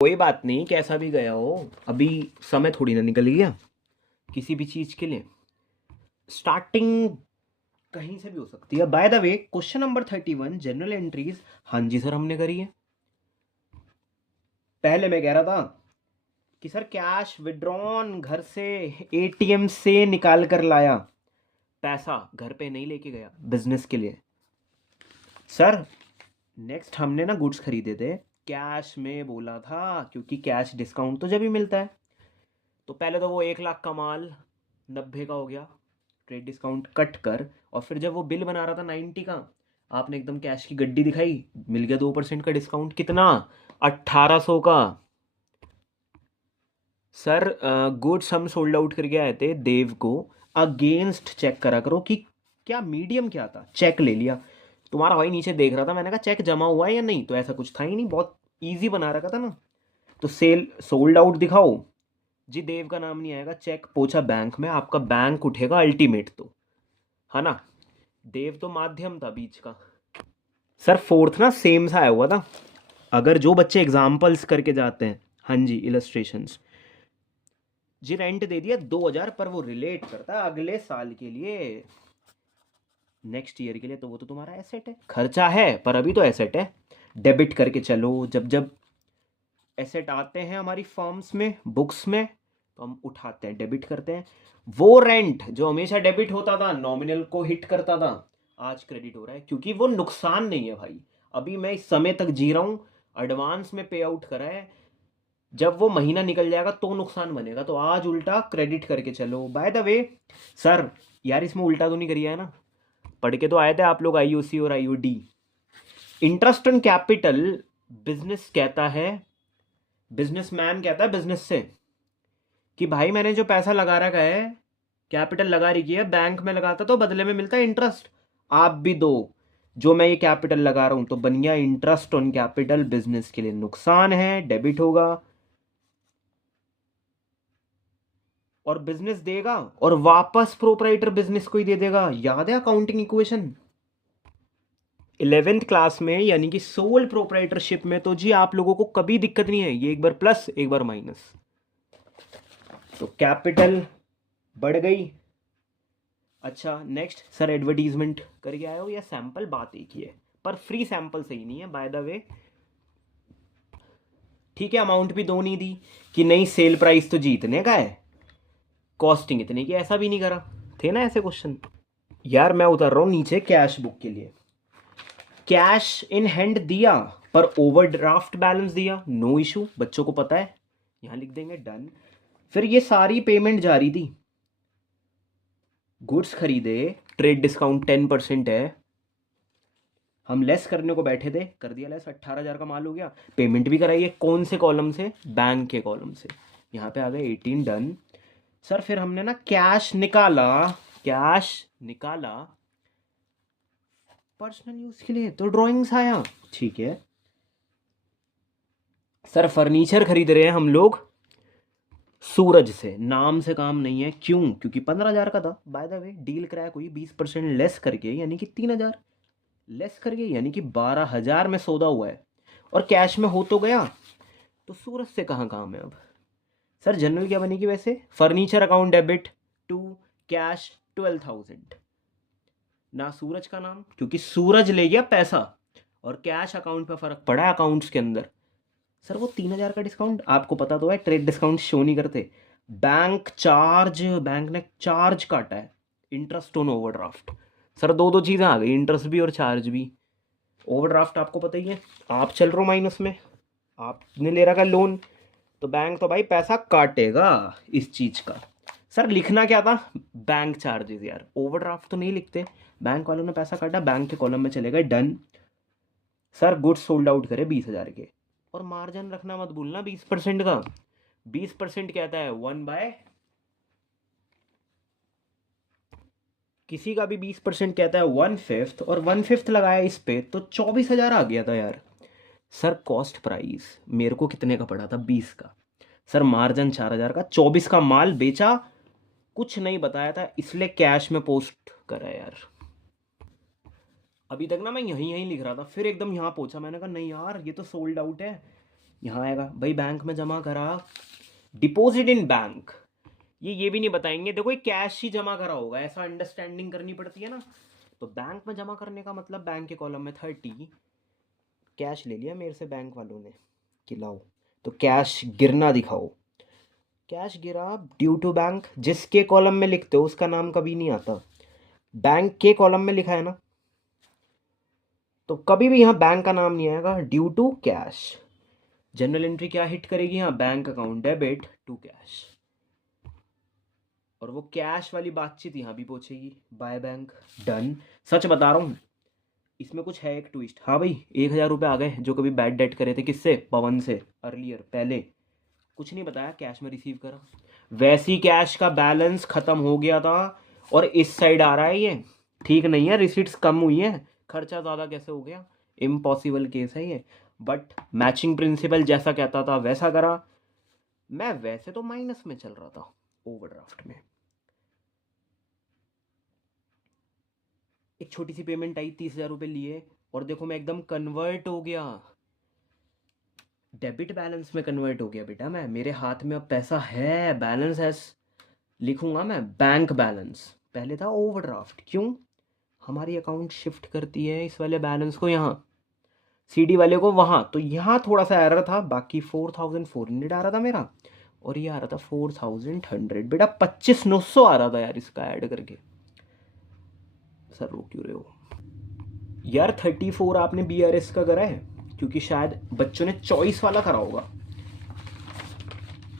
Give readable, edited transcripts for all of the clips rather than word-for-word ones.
कोई बात नहीं, कैसा भी गया हो, अभी समय थोड़ी ना निकल गया किसी भी चीज के लिए। स्टार्टिंग कहीं से भी हो सकती है। By the way, question number 31, general entries. हाँ जी सर, हमने करी है। पहले मैं कह रहा था कि सर कैश विड्रॉन घर से, एटीएम से निकाल कर लाया, पैसा घर पे नहीं लेके गया बिजनेस के लिए। सर नेक्स्ट हमने ना गुड्स खरीदे थे, कैश में बोला था, क्योंकि कैश डिस्काउंट तो जब भी मिलता है। तो पहले तो वो 1 लाख का माल 90 का हो गया, ट्रेड डिस्काउंट कट कर। और फिर जब वो बिल बना रहा था 90 का, आपने एकदम कैश की गड्डी दिखाई, मिल गया 2% का डिस्काउंट। कितना? 1800 का। सर गुड्स हम सोल्ड आउट करके आए थे देव को। अगेंस्ट चेक करा करो कि क्या मीडियम क्या था। चेक ले लिया, तुम्हारा भाई नीचे देख रहा था, मैंने कहा चेक जमा हुआ है या नहीं, तो ऐसा कुछ था ही नहीं, बहुत इजी बना रखा था ना। तो सेल सोल्ड आउट दिखाओ जी, देव का नाम नहीं आएगा, चेक पहुंचा बैंक में, आपका बैंक उठेगा अल्टीमेट तो, है ना। देव तो माध्यम था बीच का। सर फोर्थ ना सेम सा आया हुआ था। अगर जो बच्चे एग्जाम्पल्स करके जाते हैं, हाँ जी इलस्ट्रेशंस जी, रेंट दे दिया 2000, पर वो रिलेट करता है अगले साल के लिए, नेक्स्ट ईयर के लिए, तो वो तो तुम्हारा एसेट है, खर्चा है पर अभी तो एसेट है। डेबिट करके चलो, जब जब एसेट आते हैं हमारी फर्म्स में, बुक्स में, तो हम उठाते हैं, डेबिट करते हैं। वो रेंट जो हमेशा डेबिट होता था, नॉमिनल को हिट करता था, आज क्रेडिट हो रहा है, क्योंकि वो नुकसान नहीं है भाई। अभी मैं इस समय तक जी रहा हूँ, एडवांस में पे आउट करा है, जब वो महीना निकल जाएगा तो नुकसान बनेगा, तो आज उल्टा क्रेडिट करके चलो। बाय द वे सर, यार इसमें उल्टा तो नहीं करिए है ना, पढ़ के तो आए थे आप लोग आईओसी और IOD. Interest on capital, business कहता है, बिजनेसमैन कहता है बिजनेस से कि भाई मैंने जो पैसा लगा रखा है, कैपिटल लगा रखी है, बैंक में लगाता तो बदले में मिलता है इंटरेस्ट, आप भी दो। जो मैं ये कैपिटल लगा रहा हूं, तो बन गया इंटरेस्ट ऑन कैपिटल, बिजनेस के लिए नुकसान है, डेबिट होगा। और बिजनेस देगा और वापस प्रोपराइटर बिजनेस को ही दे देगा। याद है अकाउंटिंग इक्वेशन 11th क्लास में, यानी कि सोल प्रोपराइटरशिप में, तो जी आप लोगों को कभी दिक्कत नहीं है, ये एक बार प्लस एक बार माइनस। तो कैपिटल बढ़ गई। अच्छा नेक्स्ट सर, एडवर्टीजमेंट करके आए हो या सैंपल? बात एक ही है, पर फ्री सैंपल सही नहीं है बाय द वे। ठीक है, अमाउंट भी दो नहीं दी कि नहीं, सेल प्राइस तो जीतने का है, कॉस्टिंग इतने की, ऐसा भी नहीं करा। थे ना ऐसे क्वेश्चन। यार मैं उतर रहा हूँ नीचे कैश बुक के लिए। कैश इन हैंड दिया, पर ओवरड्राफ्ट बैलेंस दिया, नो इशू, बच्चों को पता है, यहां लिख देंगे डन। फिर ये सारी पेमेंट जारी थी, गुड्स खरीदे, ट्रेड डिस्काउंट 10% है, हम लेस करने को बैठे थे, कर दिया लेस, 18,000 का माल हो गया। पेमेंट भी कराइए, कौन से कॉलम से? बैंक के कॉलम से। यहाँ पे आ गए 18 डन। सर फिर हमने ना कैश निकाला, कैश निकाला पर्सनल यूज के लिए, तो ड्राइंग्स आया, ठीक है। सर फर्नीचर खरीद रहे हैं हम लोग सूरज से, नाम से काम नहीं है, क्यों? क्योंकि 15,000 का था। By the way deal crack हुई 20% लेस करके, यानी कि 3,000 लेस करके, यानी कि 12,000 में सौदा हुआ है, और कैश में हो तो गया। तो सूरज से कहाँ काम है अब? सर जनरल क्या बनेगी वैसे? Furniture account debit to cash 12,000, ना सूरज का नाम, क्योंकि सूरज ले गया पैसा, और कैश अकाउंट पे फर्क पड़ा है अकाउंट्स के अंदर। सर वो 3,000 का डिस्काउंट आपको पता तो है, ट्रेड डिस्काउंट शो नहीं करते, बैंक चार्ज, बैंक ने चार्ज काटा है, इंटरेस्ट ऑन ओवरड्राफ्ट। सर दो दो चीज़ें आ गई, इंटरेस्ट भी और चार्ज भी। ओवरड्राफ्ट आपको पता ही है, आप चल रहे हो माइनस में, आपने ले रखा लोन, तो बैंक तो भाई पैसा काटेगा इस चीज़ का। सर लिखना क्या था? बैंक चार्जेस, यार ओवरड्राफ्ट तो नहीं लिखते। बैंक वालों ने पैसा काटा, बैंक के कॉलम में चले गए, done. Sir goods sold out करे 20,000 के, और मार्जिन रखना मत भूलना 20% का। 20% कहता है 1/, किसी का भी 20% कहता है 1/5, और 1/5 लगाया इस पे, तो 24,000 आ गया था यार। सर कॉस्ट प्राइस मेरे को कितने का पड़ा था? 20 का। सर मार्जिन 4,000 का, 24 का माल बेचा, कुछ नहीं बताया था, इसलिए कैश में पोस्ट करा यार। अभी तक ना मैं यहीं यहीं लिख रहा था, फिर एकदम यहाँ पहुंचा, मैंने कहा नहीं यार ये तो सोल्ड आउट है, यहाँ आएगा भाई, बैंक में जमा करा, डिपॉजिट इन बैंक, ये भी नहीं बताएंगे, देखो ये कैश ही जमा करा होगा, ऐसा अंडरस्टैंडिंग करनी पड़ती है ना। तो बैंक में जमा करने का मतलब बैंक के कॉलम में 30 कैश ले लिया मेरे से बैंक वालों ने कि लाओ, तो कैश गिरना दिखाओ, कैश गिरा ड्यू टू बैंक, जिसके कॉलम में लिखते हो उसका नाम कभी नहीं आता, बैंक के कॉलम में लिखा है ना, तो कभी भी यहाँ बैंक का नाम नहीं आएगा, due to cash. Journal entry क्या हिट करेगी यहाँ, bank account debit to cash, और वो कैश वाली बातचीत यहाँ भी पहुंचेगी, बाय बैंक, डन। सच बता रहा हूँ, इसमें कुछ है एक ट्विस्ट। हाँ भाई, 1,000 रुपये आ गए जो कभी बैड डेट करे थे, किससे, पवन से, अर्लियर, पहले कुछ नहीं बताया, कैश में रिसीव करा, वैसी कैश का बैलेंस खत्म हो गया था, और इस साइड आ रहा है ये, ठीक नहीं है, रिसीट्स कम हुई है, खर्चा ज़्यादा कैसे हो गया, इम्पॉसिबल केस है ये। बट मैचिंग प्रिंसिपल जैसा कहता था वैसा करा, मैं वैसे तो माइनस में चल रहा था ओवरड्राफ्ट में। एक छोटी सी पेमेंट आई, 30,000 रुपये लिए, और देखो मैं एकदम कन्वर्ट हो गया, डेबिट बैलेंस में कन्वर्ट हो गया बेटा मैं, मेरे हाथ में अब पैसा है, बैलेंस है, लिखूंगा मैं बैंक बैलेंस, पहले था ओवरड्राफ्ट। क्यों, हमारी अकाउंट शिफ्ट करती है इस वाले बैलेंस को यहाँ, सीडी वाले को वहाँ, तो यहाँ थोड़ा सा एरर था, बाकी 4,400 आ रहा था मेरा, और ये आ रहा था 4,100, बेटा 25,900 आ रहा था यार इसका ऐड करके। सर रो क्यों रहे हो यार, 34 आपने BRS का करा है, क्योंकि शायद बच्चों ने चॉइस वाला करा होगा,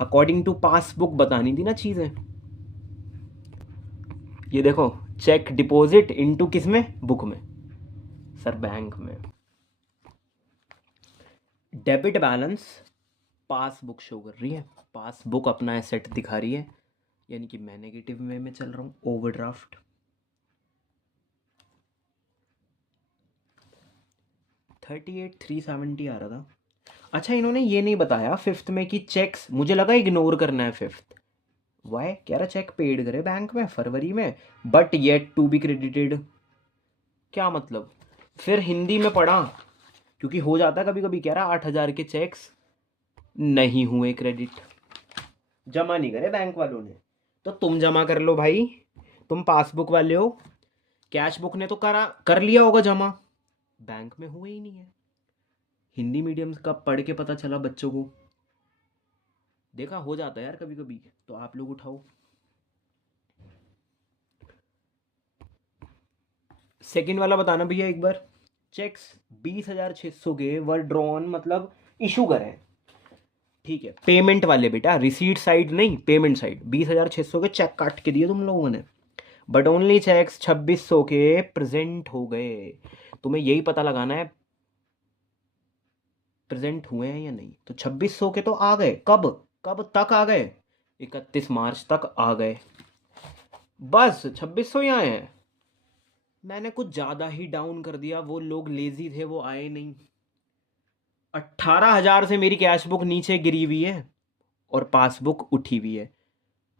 अकॉर्डिंग टू पासबुक बतानी थी ना चीज़ें। ये देखो, चेक डिपॉजिट इनटू किस में, बुक में, सर बैंक में, डेबिट बैलेंस पासबुक शो कर रही है, पासबुक अपना एसेट दिखा रही है, यानी कि मैं नेगेटिव वे में चल रहा हूँ, ओवरड्राफ्ट। 38,370 आ रहा था। अच्छा, इन्होंने ये नहीं बताया फिफ्थ में कि चेक्स, मुझे लगा इग्नोर करना है फिफ्थ, वाई कह रहा चेक पेड करे बैंक में फरवरी में, but yet to be credited, क्या मतलब, फिर हिंदी में पढ़ा, क्योंकि हो जाता है कभी कभी, कह रहा 8,000 के चेक्स नहीं हुए क्रेडिट, जमा नहीं करे बैंक वालों ने, तो तुम जमा कर लो भाई, तुम पासबुक वाले हो, कैश बुक ने तो कर लिया होगा जमा, बैंक में हुए ही नहीं है। हिंदी मीडियम का पढ़ के पता चला बच्चों को, देखा हो जाता है यार कभी कभी, तो आप लोग उठाओ। सेकंड वाला बताना भैया एक बार, चेक्स 20,600 के वर ड्रॉन, मतलब इशू करें, ठीक है, पेमेंट वाले बेटा, रिसीट साइड नहीं, पेमेंट साइड, 20,600 के चेक काट के दिए तुम लोगों ने, बट ओनली चेक्स 2,600 के प्रेजेंट हो गए, तुम्हें यही पता लगाना है प्रेजेंट हुए हैं या नहीं, तो 2,600 के तो आ गए, कब कब तक आ गए, 31 मार्च तक आ गए, बस 2,600 ही आए हैं, मैंने कुछ ज़्यादा ही डाउन कर दिया, वो लोग लेजी थे, वो आए नहीं, 18,000 से मेरी कैश बुक नीचे गिरी हुई है, और पासबुक उठी हुई है,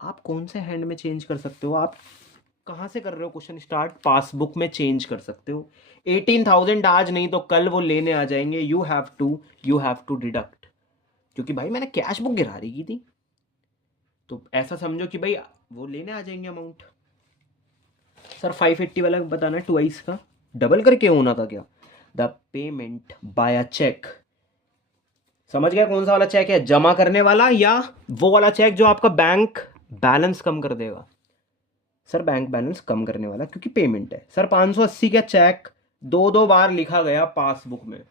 आप कौन से हैंड में चेंज कर सकते हो, आप कहाँ से कर रहे हो क्वेश्चन स्टार्ट, पासबुक में चेंज कर सकते हो, 18,000 आज नहीं तो कल वो लेने आ जाएंगे, यू हैव टू डिडक्ट, क्योंकि भाई मैंने कैश बुक गिरा रही की थी, तो ऐसा समझो कि भाई वो लेने आ जाएंगे अमाउंट। सर 580 वाला बताना, ट्वाइस का डबल करके होना था क्या, द पेमेंट बाय चेक, समझ गया कौन सा वाला चेक है, जमा करने वाला या वो वाला चेक जो आपका बैंक बैलेंस कम कर देगा, सर बैंक बैलेंस कम करने वाला, क्योंकि पेमेंट है। सर 580 का चेक दो दो बार लिखा गया पासबुक में,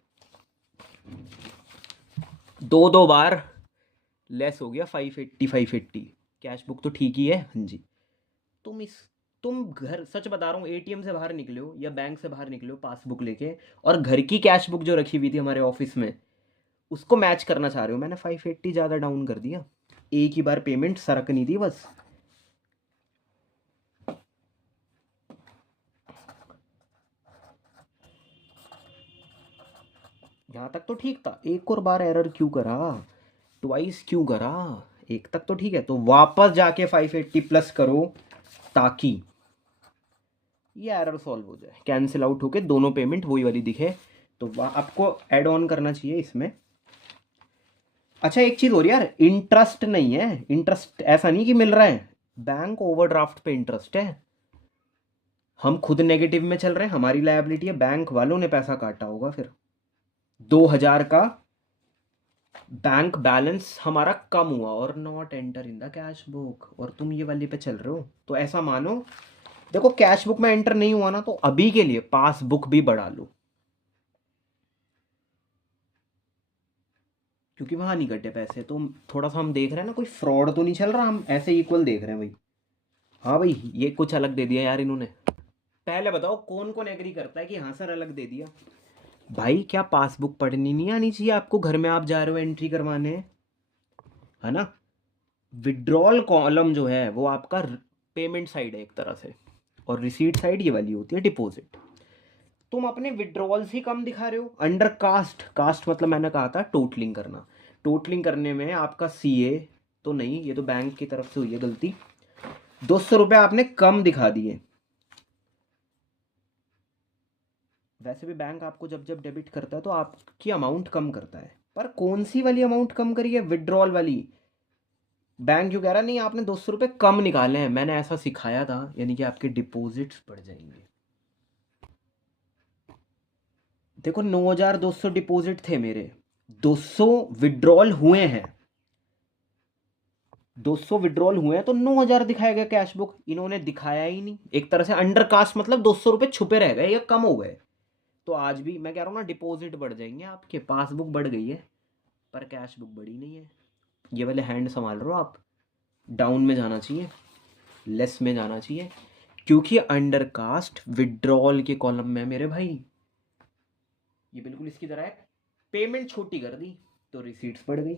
दो दो बार लेस हो गया, 580 कैश बुक तो ठीक ही है, हाँ जी। तुम घर, सच बता रहा हूँ, एटीएम से बाहर निकले हो या बैंक से बाहर निकले हो पासबुक लेके, और घर की कैश बुक जो रखी हुई थी हमारे ऑफिस में, उसको मैच करना चाह रहे हो, मैंने 580 ज़्यादा डाउन कर दिया, एक ही बार पेमेंट सरक नहीं थी बस। यहाँ तक तो ठीक था, एक और बार एरर क्यों करा, ट्वाइस क्यों करा, एक तक तो ठीक है, तो वापस जाके 580 प्लस करो, ताकि ये एरर सॉल्व हो जाए, कैंसिल आउट होके दोनों पेमेंट वही वाली दिखे, तो आपको ऐड ऑन करना चाहिए इसमें, अच्छा एक चीज हो रही है यार, इंटरेस्ट नहीं है, इंटरेस्ट ऐसा नहीं कि मिल रहा है, बैंक ओवरड्राफ्ट पे इंटरेस्ट है। हम खुद नेगेटिव में चल रहे हैं, हमारी लायबिलिटी है, बैंक वालों ने पैसा काटा होगा फिर। 2,000 का बैंक बैलेंस हमारा कम हुआ और not enter in the cash book, और तुम ये वाली पे चल रहे हो, तो ऐसा मानो देखो कैश बुक में एंटर नहीं हुआ ना, तो अभी के लिए पासबुक भी बढ़ा लो, क्योंकि वहां नहीं कटे पैसे। तो थोड़ा सा हम देख रहे हैं ना, कोई फ्रॉड तो नहीं चल रहा, हम ऐसे इक्वल देख रहे हैं भाई। हाँ भाई ये कुछ अलग दे दिया यार इन्होंने। पहले बताओ कौन कौन एग्री करता है कि हाँ सर अलग दे दिया। भाई क्या पासबुक पढ़नी नहीं आनी चाहिए आपको, घर में आप जा रहे हो एंट्री करवाने, है ना। विड्रॉल कॉलम जो है वो आपका पेमेंट साइड है एक तरह से, और रिसीट साइड ये वाली होती है डिपॉजिट। तुम अपने विड्रॉल्स ही कम दिखा रहे हो। अंडर कास्ट, कास्ट मतलब मैंने कहा था टोटलिंग करना, टोटलिंग करने में आपका सीए तो नहीं, ये तो बैंक की तरफ से हुई है गलती, 200 रुपये आपने कम दिखा दिए। वैसे भी बैंक आपको जब जब डेबिट करता है तो आपकी अमाउंट कम करता है, पर कौन सी वाली अमाउंट कम करी है, विड्रॉल वाली। बैंक क्यों कह रहा है नहीं आपने 200 रुपये कम निकाले हैं, मैंने ऐसा सिखाया था, यानी कि आपके डिपॉजिट्स बढ़ जाएंगे। देखो 9,200 डिपॉजिट थे मेरे, 200 विड्रॉल हुए हैं, 200 विड्रॉल हुए हैं तो 9,000 दिखाएगा कैश बुक, इन्होंने दिखाया ही नहीं। एक तरह से अंडर कास्ट मतलब 200 रुपये छुपे रह गए या कम हो गए। तो आज भी मैं कह रहा हूँ ना डिपॉजिट बढ़ जाएंगे आपके, पासबुक बढ़ गई है पर कैश बुक बढ़ी नहीं है। ये वाले हैंड संभाल रहे हो आप, डाउन में जाना चाहिए, लेस में जाना चाहिए, क्योंकि अंडर कास्ट विड्रॉल के कॉलम में है मेरे भाई। ये बिल्कुल इसकी तरह है, पेमेंट छोटी कर दी तो रिसीट्स बढ़ गई।